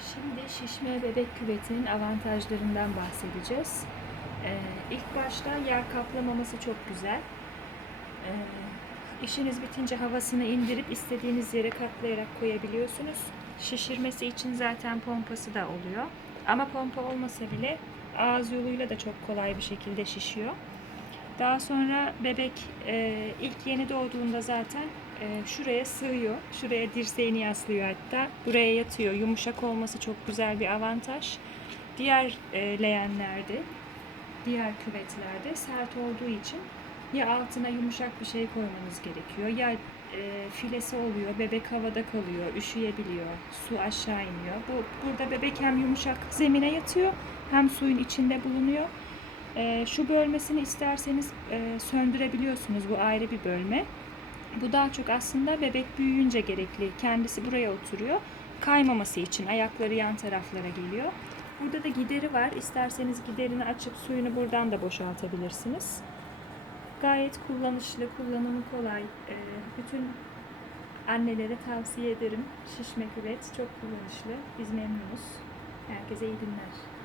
Şimdi şişme bebek küvetinin avantajlarından bahsedeceğiz. Ee, ilk başta yer kaplamaması çok güzel. Ee, işiniz bitince havasını indirip istediğiniz yere katlayarak koyabiliyorsunuz. Şişirmesi için zaten pompası da oluyor. Ama pompa olmasa bile ağız yoluyla da çok kolay bir şekilde şişiyor. Daha sonra bebek e, ilk yeni doğduğunda zaten e, şuraya sığıyor. Şuraya dirseğini yaslıyor hatta. Buraya yatıyor. Yumuşak olması çok güzel bir avantaj. Diğer e, leğenlerde, diğer küvetlerde sert olduğu için ya altına yumuşak bir şey koymanız gerekiyor ya e, filesi oluyor, bebek havada kalıyor, üşüyebiliyor, su aşağı iniyor. Bu, burada bebek hem yumuşak zemine yatıyor hem suyun içinde bulunuyor. E, şu bölmesini isterseniz e, söndürebiliyorsunuz. Bu ayrı bir bölme. Bu daha çok aslında bebek büyüyünce gerekli. Kendisi buraya oturuyor. Kaymaması için ayakları yan taraflara geliyor. Burada da gideri var. İsterseniz giderini açıp suyunu buradan da boşaltabilirsiniz. Gayet kullanışlı, kullanımı kolay. Ee, bütün annelere tavsiye ederim. Şişme küvet çok kullanışlı. Biz memnunuz. Herkese iyi günler.